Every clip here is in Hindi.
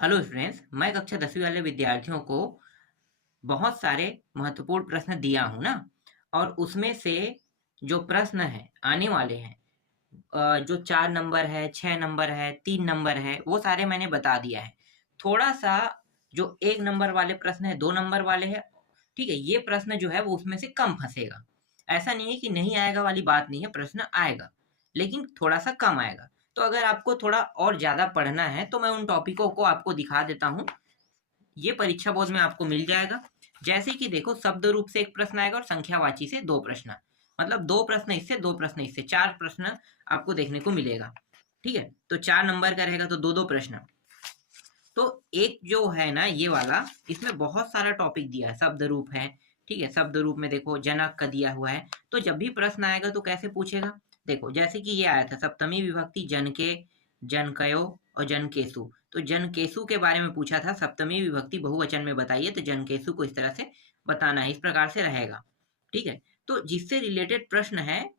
हेलो स्टूडेंट्स, मैं कक्षा 10वीं वाले विद्यार्थियों को बहुत सारे महत्वपूर्ण प्रश्न दिया हूँ ना। और उसमें से जो प्रश्न है आने वाले हैं, जो 4 नंबर है, 6 नंबर है, 3 नंबर है, वो सारे मैंने बता दिया है। थोड़ा सा जो 1 नंबर वाले प्रश्न है, 2 नंबर वाले हैं, ठीक है, ये प्रश्न जो है वो उसमें से कम फंसेगा। ऐसा नहीं है कि नहीं आएगा वाली बात नहीं है, प्रश्न आएगा लेकिन थोड़ा सा कम आएगा। तो अगर आपको थोड़ा और ज्यादा पढ़ना है तो मैं उन टॉपिकों को आपको दिखा देता हूँ। ये परीक्षा बोध में आपको मिल जाएगा। जैसे कि देखो, शब्द रूप से एक प्रश्न आएगा और संख्यावाची से 2 प्रश्न। मतलब 2 प्रश्न इससे, 2 प्रश्न इससे, 4 प्रश्न आपको देखने को मिलेगा। ठीक है, तो 4 नंबर का रहेगा तो 2-2 प्रश्न। तो एक जो है ना ये वाला, इसमें बहुत सारा टॉपिक दिया है, शब्द रूप है। ठीक है, शब्द रूप में देखो जनक का दिया हुआ है। तो जब भी प्रश्न आएगा तो कैसे पूछेगा, देखो जैसे कि ये आया था सप्तमी विभक्ति जनके, जनकयो और जनकेसु। तो जनकेसु के बारे में पूछा था, सप्तमी विभक्ति बहुवचन में बताइए, तो जनकेसु को इस तरह से बताना है, इस प्रकार से रहेगा। ठीक है, तो जिससे रिलेटेड प्रश्न है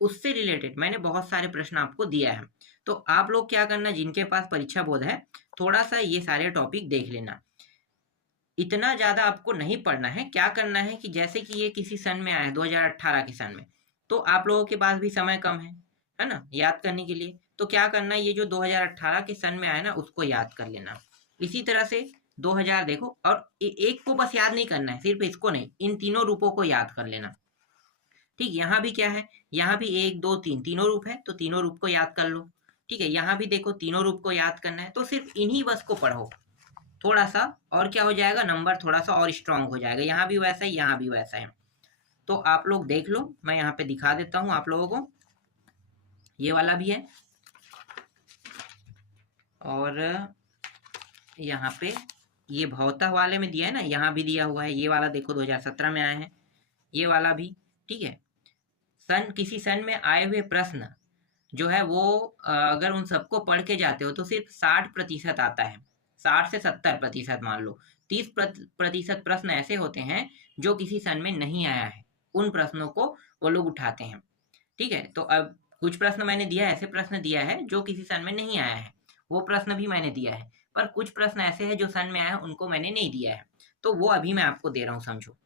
उससे रिलेटेड मैंने बहुत सारे प्रश्न आपको दिया है। तो आप लोग क्या करना, जिनके पास परीक्षा बोध है, थोड़ा सा ये सारे टॉपिक देख लेना। इतना ज्यादा आपको नहीं पढ़ना है। क्या करना है कि जैसे कि ये किसी सन में आया है, 2018 के सन में, तो आप लोगों के पास भी समय कम है ना, याद करने के लिए। तो क्या करना है, ये जो 2018 के सन में आया ना उसको याद कर लेना। इसी तरह से 2000 देखो, और एक को बस याद नहीं करना है, सिर्फ इसको नहीं, इन तीनों रूपों को याद कर लेना। ठीक, यहाँ भी क्या है, यहाँ भी 1 2 3 तीनों रूप है, तो तीनों रूप को याद कर लो। ठीक है, यहाँ भी देखो तीनों रूप को याद करना है, तो सिर्फ इन्हीं बस को पढ़ो। थोड़ा सा और क्या हो जाएगा, नंबर थोड़ा सा और स्ट्रांग हो जाएगा। यहाँ भी वैसा है, यहाँ भी वैसा है। तो आप लोग देख लो, मैं यहाँ पे दिखा देता हूँ आप लोगों को। ये वाला भी है, और यहाँ पे ये भौतः वाले में दिया है ना, यहाँ भी दिया हुआ है। ये वाला देखो 2017 में आया है, ये वाला भी। ठीक है, किसी सन में आए हुए प्रश्न जो है वो, अगर उन सबको पढ़ के जाते हो तो सिर्फ 60% आता है। 60 से 70% मान लो। 30% प्रश्न ऐसे होते हैं जो किसी सन में नहीं आया है, उन प्रश्नों को वो लोग उठाते हैं। ठीक है, तो अब कुछ प्रश्न मैंने दिया है, ऐसे प्रश्न दिया है जो किसी सन में नहीं आया है, वो प्रश्न भी मैंने दिया है। पर कुछ प्रश्न ऐसे हैं जो सन में आए हैं, उनको मैंने नहीं दिया है, तो वो अभी मैं आपको दे रहा हूँ, समझो।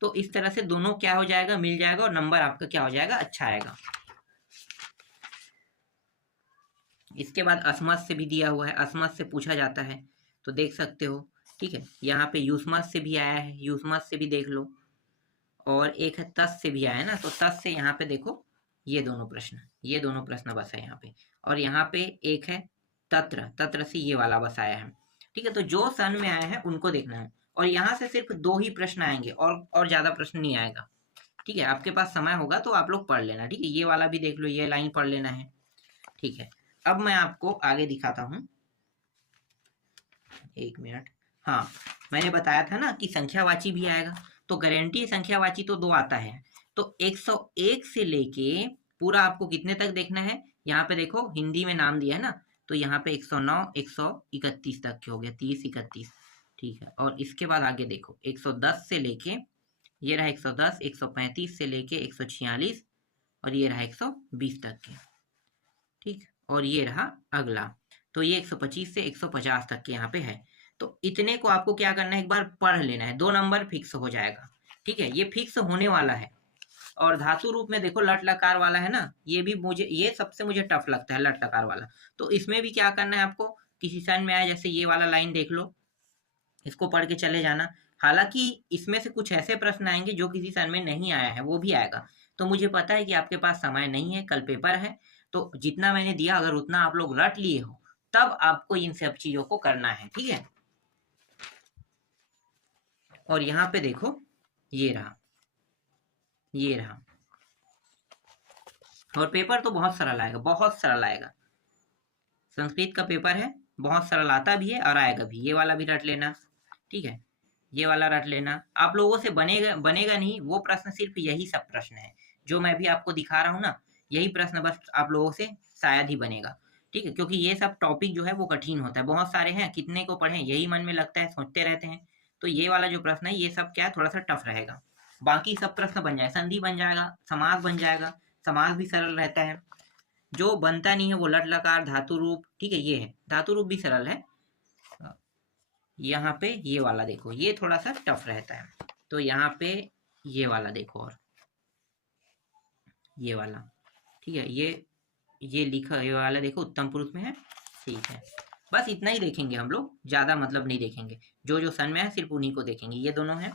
तो इस तरह से दोनों क्या हो जाएगा, मिल जाएगा, और नंबर आपका क्या हो जाएगा, अच्छा आएगा। इसके बाद असमत से भी दिया हुआ है, असमत से पूछा जाता है, तो देख सकते हो। ठीक है, यहाँ पे युष्मत से भी आया है, युष्मत से भी देख लो। और एक है तस से भी आया है ना, तो तस से यहाँ पे देखो, ये दोनों प्रश्न, ये दोनों प्रश्न बस है यहाँ पे। और यहाँ पे एक है तत्र, तत्र से ये वाला बस आया है। ठीक है, तो जो सन में आया है उनको देखना है। और यहाँ से सिर्फ 2 ही प्रश्न आएंगे, और ज्यादा प्रश्न नहीं आएगा। ठीक है, आपके पास समय होगा तो आप लोग पढ़ लेना। ठीक है, ये वाला भी देख लो, ये लाइन पढ़ लेना है। ठीक है, अब मैं आपको आगे दिखाता हूँ, 1 मिनट। हाँ, मैंने बताया था ना कि संख्यावाची भी आएगा, तो गारंटी संख्यावाची तो 2 आता है। तो 101 से लेके पूरा आपको कितने तक देखना है, यहाँ पे देखो हिंदी में नाम दिया है ना, तो यहाँ पे 109 131 तक के हो गया, 30 31। ठीक है, और इसके बाद आगे देखो 110 से लेके, ये रहा 110, 135 से लेके 146, और ये रहा 120 तक के। ठीक, और ये रहा अगला, तो ये 125 से 150 तक के यहाँ पे है। तो इतने को आपको क्या करना है, एक बार पढ़ लेना है, 2 नंबर फिक्स हो जाएगा। ठीक है, ये फिक्स होने वाला है। और धातु रूप में देखो लट लकार वाला है ना, ये भी मुझे, ये सबसे मुझे टफ लगता है, लट लकार वाला। तो इसमें भी क्या करना है आपको, किसी सन में आया, जैसे ये वाला लाइन देख लो, इसको पढ़ के चले जाना। हालांकि इसमें से कुछ ऐसे प्रश्न आएंगे जो किसी सन में नहीं आया है, वो भी आएगा। तो मुझे पता है कि आपके पास समय नहीं है, कल पेपर है, तो जितना मैंने दिया अगर उतना आप लोग रट लिए हो, तब आपको इन सब चीजों को करना है। ठीक है, और यहाँ पे देखो, ये रहा, ये रहा। और पेपर तो बहुत सरल आएगा, बहुत सरल आएगा। संस्कृत का पेपर है, बहुत सरल आता भी है और आएगा भी। ये वाला भी रट लेना। ठीक है, ये वाला रट लेना। आप लोगों से बनेगा बनेगा नहीं वो प्रश्न, सिर्फ यही सब प्रश्न है जो मैं भी आपको दिखा रहा हूँ ना, यही प्रश्न बस आप लोगों से शायद ही बनेगा। ठीक है, क्योंकि ये सब टॉपिक जो है वो कठिन होता है, बहुत सारे हैं, कितने को पढ़ें यही मन में लगता है, सोचते रहते हैं। तो ये वाला जो प्रश्न है, ये सब क्या है, थोड़ा सा टफ रहेगा। बाकी सब प्रश्न बन जाए, संधि बन जाएगा, समास बन जाएगा, समास भी सरल रहता है। जो बनता नहीं है वो लट लकार धातु रूप, ठीक है, ये है धातु रूप भी सरल है। यहाँ पे ये वाला देखो, ये थोड़ा सा टफ रहता है, तो यहाँ पे ये वाला देखो, और ये वाला, ठीक है, ये लिखा, ये वाला देखो उत्तम पुरुष में है, ठीक है। बस इतना ही देखेंगे हम लोग, ज्यादा मतलब नहीं देखेंगे, जो जो सन में है सिर्फ उन्हीं को देखेंगे। ये दोनों है,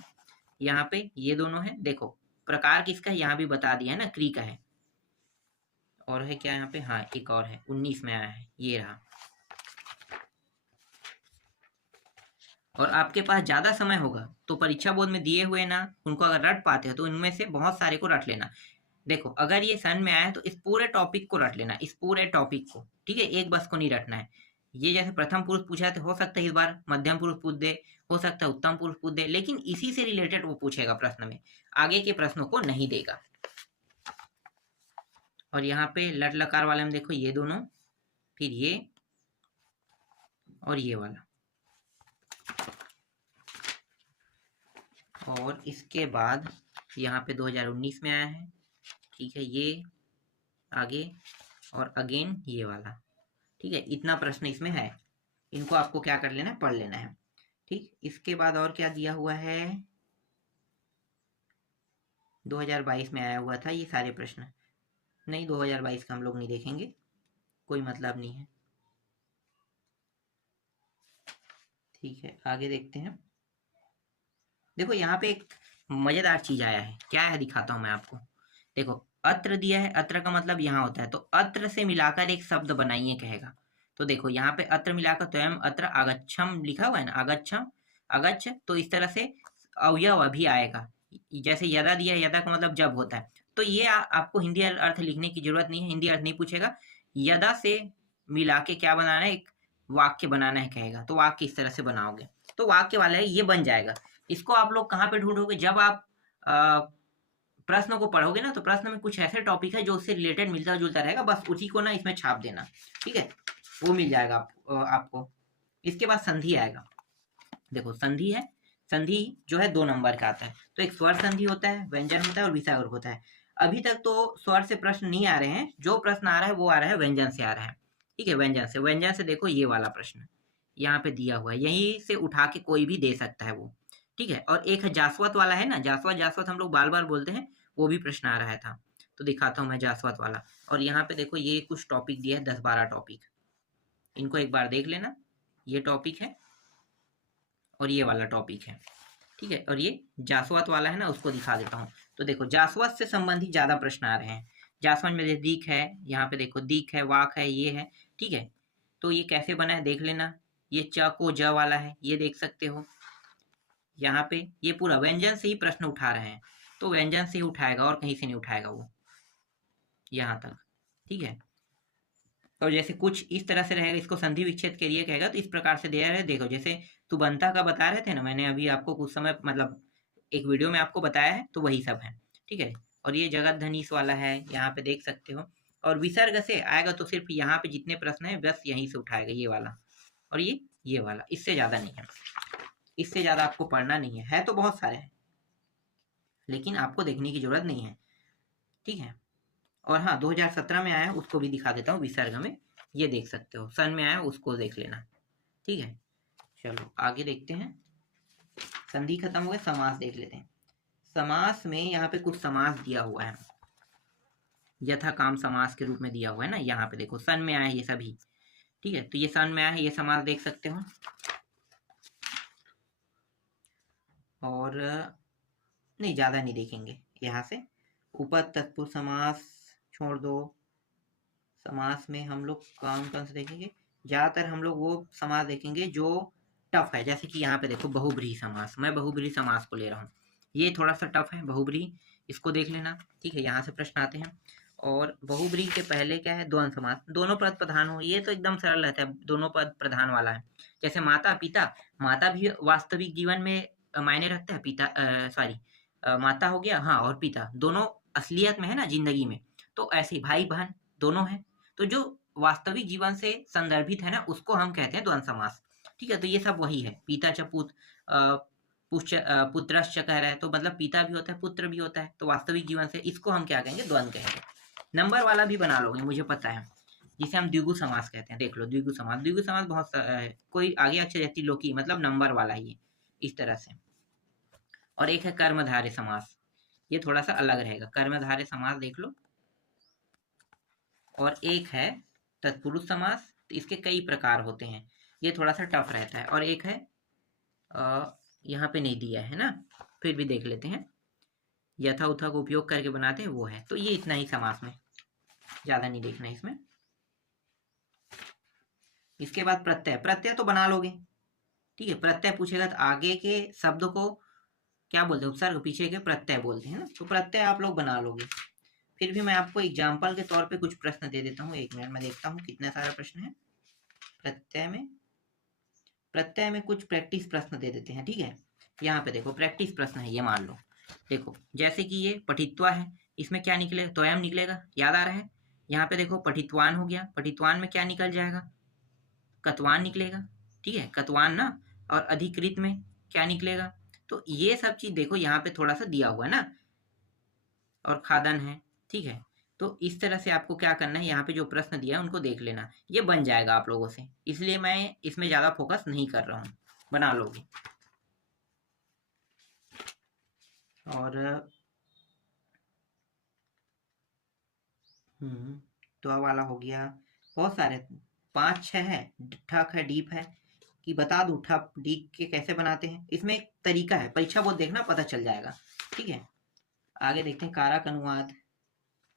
यहाँ पे ये दोनों है, देखो प्रकार किसका है यहाँ भी बता दिया है ना, क्री का है। और है क्या यहाँ पे, हाँ एक और है 19 में आया है, ये रहा। और आपके पास ज्यादा समय होगा तो परीक्षा बोर्ड में दिए हुए ना, उनको अगर रट पाते हो तो इनमें से बहुत सारे को रट लेना। देखो अगर ये सन में आया है तो इस पूरे टॉपिक को रट लेना, इस पूरे टॉपिक को, ठीक है, एक बस को नहीं रटना है। ये जैसे प्रथम पुरुष पूछा है तो हो सकता है इस बार मध्यम पुरुष पूछ दे, हो सकता है उत्तम पुरुष पूछ दे, लेकिन इसी से रिलेटेड वो पूछेगा प्रश्न में, आगे के प्रश्नों को नहीं देगा। और यहाँ पे लट लकार वाले में देखो ये दोनों, फिर ये और ये वाला, और इसके बाद यहाँ पे 2019 में आया है, ठीक है, ये आगे और अगेन ये वाला, ठीक है, इतना प्रश्न इसमें है। इनको आपको क्या कर लेना है, पढ़ लेना है, ठीक। इसके बाद और क्या दिया हुआ है, 2022 में आया हुआ था ये सारे प्रश्न, नहीं 2022 का हम लोग नहीं देखेंगे, कोई मतलब नहीं है, ठीक है। आगे देखते हैं, देखो यहाँ पे एक मजेदार चीज आया है, क्या है दिखाता हूं मैं आपको। देखो अत्र दिया है, अत्र का मतलब यहाँ होता है, तो अत्र से मिलाकर एक शब्द बनाइए कहेगा। तो देखो यहाँ पे अत्र मिलाकर स्वयं अत्र आगच्छम लिखा हुआ है ना, आगच्छम, अगच्छ, तो इस तरह से अवयव अभी आएगा। जैसे यदा दिया, यदा का मतलब जब होता है, तो ये आपको हिंदी अर्थ लिखने की जरूरत नहीं है, हिंदी अर्थ नहीं पूछेगा। यदा से मिला के क्या बनाना है, एक वाक्य बनाना है कहेगा, तो वाक्य इस तरह से बनाओगे, तो वाक्य वाला है ये बन जाएगा। इसको आप लोग कहाँ पे ढूंढोगे, जब आप प्रश्न को पढ़ोगे ना, तो प्रश्न में कुछ ऐसे टॉपिक है जो उससे रिलेटेड मिलता जुलता रहेगा, बस उसी को ना इसमें छाप देना, ठीक है, वो मिल जाएगा आपको। इसके बाद संधि आएगा, देखो संधि है, संधि जो है 2 नंबर का आता है, तो एक स्वर संधि होता है, व्यंजन होता है और विसर्ग होता है। अभी तक तो स्वर से प्रश्न नहीं आ रहे हैं, जो प्रश्न आ रहा है वो आ रहा है व्यंजन से आ रहा है, ठीक है, व्यंजन से। व्यंजन से देखो ये वाला प्रश्न यहाँ पे दिया हुआ है, यहीं से उठा के कोई भी दे सकता है वो, ठीक है। और एक है जासवत वाला है ना, जासवत जासवत हम लोग बार बार बोलते हैं, वो भी प्रश्न आ रहा था, तो दिखाता हूँ मैं जासवत वाला। और यहाँ पे देखो ये कुछ टॉपिक दिया है, 10-12 टॉपिक, इनको एक बार देख लेना, ये टॉपिक है और ये वाला टॉपिक है, ठीक है। और ये जासवत वाला है ना, उसको दिखा देता हूँ। तो देखो जासवत से संबंधित ज्यादा प्रश्न आ रहे हैं। जासवत में दीक है, यहाँ पे देखो दीक है, वाक है, ये है, ठीक है। तो ये कैसे बना है देख लेना, ये च को ज वाला है, ये देख सकते हो। यहाँ पे ये पूरा व्यंजन से ही प्रश्न उठा रहे हैं, तो व्यंजन से ही उठाएगा और कहीं से नहीं उठाएगा वो, यहाँ तक, ठीक है। और जैसे कुछ इस तरह से रहेगा, इसको संधि विच्छेद के लिए कहेगा, तो इस प्रकार से दिया है। देखो जैसे तुबंता का बता रहे थे ना, मैंने अभी आपको कुछ समय मतलब एक वीडियो में आपको बताया है, तो वही सब है, ठीक है। और ये जगत धनीश वाला है, यहाँ पे देख सकते हो। और विसर्ग से आएगा तो सिर्फ यहाँ पे जितने प्रश्न है बस यहीं से उठाएगा, ये वाला और ये वाला, इससे ज्यादा नहीं है, इससे ज्यादा आपको पढ़ना नहीं है तो बहुत सारे हैं, लेकिन आपको देखने की जरूरत नहीं है, ठीक है। और हाँ 2017 में आया उसको भी दिखा देता हूँ, विसर्ग में ये देख सकते हो, सन में आया उसको देख लेना, ठीक है। चलो आगे देखते हैं, संधि खत्म हो गया, समास देख लेते हैं। समास में यहाँ पे कुछ समास दिया हुआ है, यथा काम समास के रूप में दिया हुआ है ना, यहाँ पे देखो सन में आया ये सभी, ठीक है। तो ये सन में आया है, ये समास देख सकते हो। और नहीं ज्यादा नहीं देखेंगे, यहाँ से ऊपर तत्पुरुष समास छोड़ दो। समास में हम लोग कौन कौन से देखेंगे, ज्यादातर हम लोग वो समास देखेंगे जो टफ है, जैसे कि यहाँ पे देखो बहुब्रीहि समास, मैं बहुब्रीहि समास को ले रहा हूँ, ये थोड़ा सा टफ है बहुब्रीहि, इसको देख लेना, ठीक है, यहाँ से प्रश्न आते हैं। और बहुब्रीहि के पहले क्या है, द्वंद्व समास, दोनों पद प्रधान हो, ये तो एकदम सरल रहता है, दोनों पद प्रधान वाला है। जैसे माता पिता, माता भी वास्तविक जीवन में मायने रखता है, पिता सॉरी माता हो गया, हाँ, और पिता दोनों असलियत में है ना जिंदगी में, तो ऐसे भाई बहन दोनों है, तो जो वास्तविक जीवन से संदर्भित है ना, उसको हम कहते हैं द्वंद्व समास, ठीक है। तो ये सब वही है, पिता च पुत्रश्च कह रहा है, तो मतलब पिता भी होता है पुत्र भी होता है, तो वास्तविक जीवन से इसको हम क्या कहेंगे, द्वंद्व कहेंगे, नंबर वाला भी बना लोगे, मुझे पता है, जिसे हम द्विगु समास कहते हैं। देख लो, द्विगु समास, द्विगु समास बहुत कोई आगे अक्षर रहती लोकी, मतलब नंबर वाला ही है, इस तरह से। और एक है कर्मधारय समास, ये थोड़ा सा अलग रहेगा। कर्मधारय समास देख लो। और एक है तत्पुरुष समास, तो इसके कई प्रकार होते हैं, ये थोड़ा सा टफ रहता है। और एक है यहाँ पे नहीं दिया है ना, फिर भी देख लेते हैं, यथा उथा को उपयोग करके बनाते हैं, वो है। तो ये इतना ही समास में, ज्यादा नहीं देखना है इसमें। इसके बाद प्रत्यय, प्रत्यय तो बना लोगे, ठीक है। प्रत्यय पूछेगा तो आगे के शब्द को क्या बोलते हैं, उपसर्ग, पीछे के प्रत्यय बोलते हैं ना, तो प्रत्यय आप लोग बना लोगे। फिर भी मैं आपको एग्जाम्पल के तौर पे कुछ प्रश्न दे देता हूँ। एक मिनट में देखता हूँ कितने सारे प्रश्न है प्रत्यय में कुछ प्रैक्टिस प्रश्न दे देते हैं, ठीक है। यहाँ पे देखो प्रैक्टिस प्रश्न है, ये मान लो। देखो जैसे कि ये पठित्वा है, इसमें क्या निकलेगा, त्वयम निकलेगा, याद आ रहा है। यहाँ पे देखो पठित्वान हो गया, पठित्वान में क्या निकल जाएगा, कतवान निकलेगा, ठीक है, कतवान ना। और अधिकृत में क्या निकलेगा, तो ये सब चीज देखो यहाँ पे थोड़ा सा दिया हुआ है ना, और खादन है, ठीक है। तो इस तरह से आपको क्या करना है, यहाँ पे जो प्रश्न दिया है उनको देख लेना, ये बन जाएगा आप लोगों से, इसलिए मैं इसमें ज्यादा फोकस नहीं कर रहा हूँ, बना लोगे। और तो वाला हो गया, बहुत सारे 5-6 है। ठक है, डीप है, कि बता दूं ठप डीप के कैसे बनाते हैं, इसमें एक तरीका है, परीक्षा बोर्ड देखना, पता चल जाएगा, ठीक है। आगे देखते हैं, कारक अनुवाद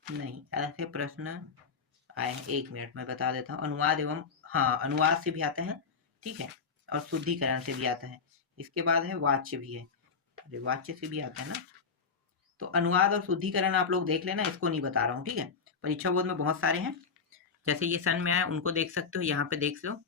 नहीं, ऐसे प्रश्न आए, एक मिनट में बता देता हूँ। अनुवाद एवं, हाँ अनुवाद से भी आता है, ठीक है, और शुद्धिकरण से भी आता है। इसके बाद है वाच्य भी है, अरे वाच्य से भी आता है ना। तो अनुवाद और शुद्धिकरण आप लोग देख लेना, इसको नहीं बता रहा हूँ, ठीक है। परीक्षा बोर्ड में बहुत सारे हैं, जैसे ये सन में आया उनको देख सकते हो, यहाँ पे देख लो,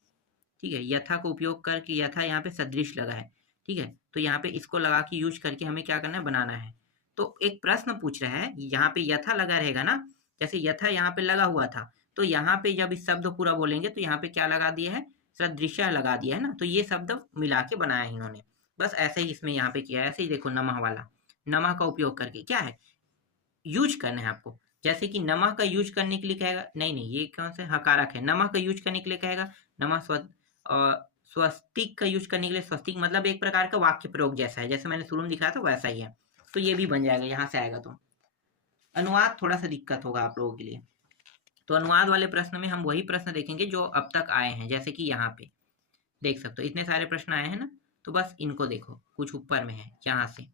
ठीक है। यथा को उपयोग करके, यथा यहाँ पे सदृश लगा है, ठीक है, तो यहाँ पे इसको लगा के यूज करके हमें क्या करना है, बनाना है। तो एक प्रश्न पूछ रहा है, यहाँ पे यथा लगा रहेगा ना, जैसे यथा यहाँ पे लगा हुआ था, तो यहाँ पे जब इस शब्द पूरा बोलेंगे तो यहाँ पे क्या लगा दिया है, सदृश्य लगा दिया है ना, तो ये शब्द मिला के बनाया है इन्होंने। बस ऐसे ही इसमें यहाँ पे किया है, ऐसे ही देखो नमः वाला, नमः का उपयोग करके क्या है, यूज करना है आपको। जैसे कि नमः का यूज करने के लिए कहेगा, नहीं नहीं ये कौन से हकारक है, नमः का यूज करने के लिए कहेगा नमः स्वस्तिक का यूज करने के लिए स्वस्तिक, मतलब एक प्रकार का वाक्य प्रयोग जैसा है, जैसे मैंने शुरू में दिखाया था वैसा ही है। तो ये भी बन जाएगा, यहाँ से आएगा। तो अनुवाद थोड़ा सा दिक्कत होगा आप लोगों के लिए, तो अनुवाद वाले प्रश्न में हम वही प्रश्न देखेंगे जो अब तक आए हैं, जैसे कि यहाँ पे देख सकते हो इतने सारे प्रश्न आए हैं ना, तो बस इनको देखो, कुछ ऊपर में है यहाँ से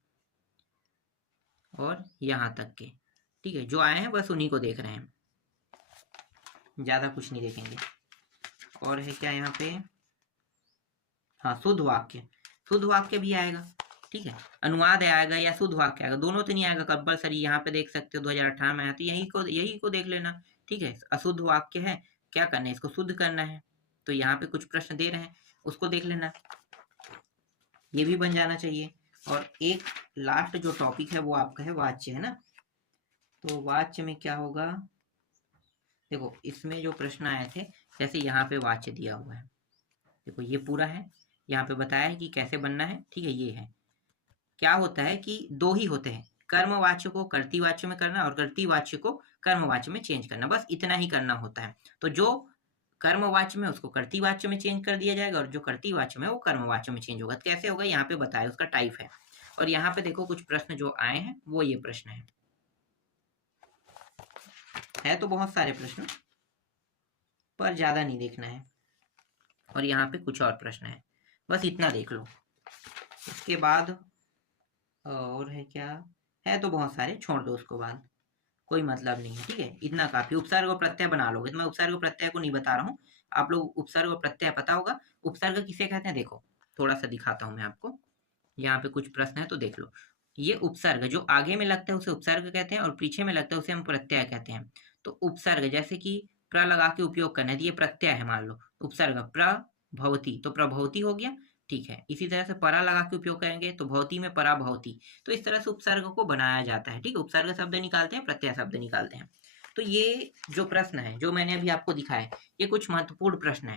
और यहाँ तक के, ठीक है, जो आए हैं बस उन्हीं को देख रहे हैं, ज्यादा कुछ नहीं देखेंगे। और है क्या यहाँ पे, हाँ शुद्ध वाक्य, शुद्ध वाक्य भी आएगा, ठीक है। अनुवाद आएगा या शुद्ध वाक्य आएगा, दोनों तो नहीं आएगा कंपलसरी, यहाँ पे देख सकते हो 2018 में आया, तो यही को देख लेना, ठीक है। अशुद्ध वाक्य है, क्या करना है, इसको शुद्ध करना है, तो यहाँ पे कुछ प्रश्न दे रहे हैं, उसको देख लेना, ये भी बन जाना चाहिए। और एक लास्ट जो टॉपिक है वो आपका है वाच्य, है ना। तो वाच्य में क्या होगा, देखो इसमें जो प्रश्न आए थे, जैसे यहाँ पे वाच्य दिया हुआ है, देखो ये पूरा है, यहाँ पे बताया है कि कैसे बनना है, ठीक है। ये है, क्या होता है कि दो ही होते हैं, कर्मवाच्य को कर्तृवाच्य में करना और कर्तृवाच्य को कर्मवाच्य में चेंज करना, बस इतना ही करना होता है। तो जो कर्मवाच्य में उसको कर्तृवाच्य में चेंज कर दिया जाएगा, और जो कर्तृवाच्य में वो कर्मवाच्य में चेंज होगा। कैसे होगा यहाँ पे बताया, उसका टाइप है। और यहाँ पे देखो कुछ प्रश्न जो आए हैं वो ये प्रश्न है तो बहुत सारे प्रश्न, पर ज्यादा नहीं देखना है। और यहाँ पे कुछ और प्रश्न है, बस इतना देख लो। इसके बाद और है क्या, है तो बहुत सारे, छोड़ दो उसको बाद, कोई मतलब नहीं है, ठीक है, इतना काफी। उपसर्ग और प्रत्यय बना लोगे, तो मैं उपसर्ग और प्रत्यय को नहीं बता रहा हूँ, आप लोग उपसर्ग और प्रत्यय पता होगा। उपसर्ग किसे कहते हैं, देखो थोड़ा सा दिखाता हूँ मैं आपको, यहाँ पे कुछ प्रश्न है तो देख लो। ये उपसर्ग जो आगे में लगता है उसे उपसर्ग कहते हैं, और पीछे में लगता है उसे हम प्रत्यय कहते हैं। तो उपसर्ग जैसे कि प्र लगा के उपयोग करना है, ये प्रत्यय है, मान लो उपसर्ग प्रभवती, तो प्रभवती हो गया, ठीक है। इसी तरह से परा लगा के उपयोग करेंगे तो भवती में पराभवती, तो इस तरह से उपसर्ग को बनाया जाता है, ठीक है। उपसर्ग शब्द निकालते हैं, प्रत्यय शब्द निकालते हैं। तो ये जो प्रश्न है जो मैंने अभी आपको दिखाया, ये कुछ महत्वपूर्ण प्रश्न है।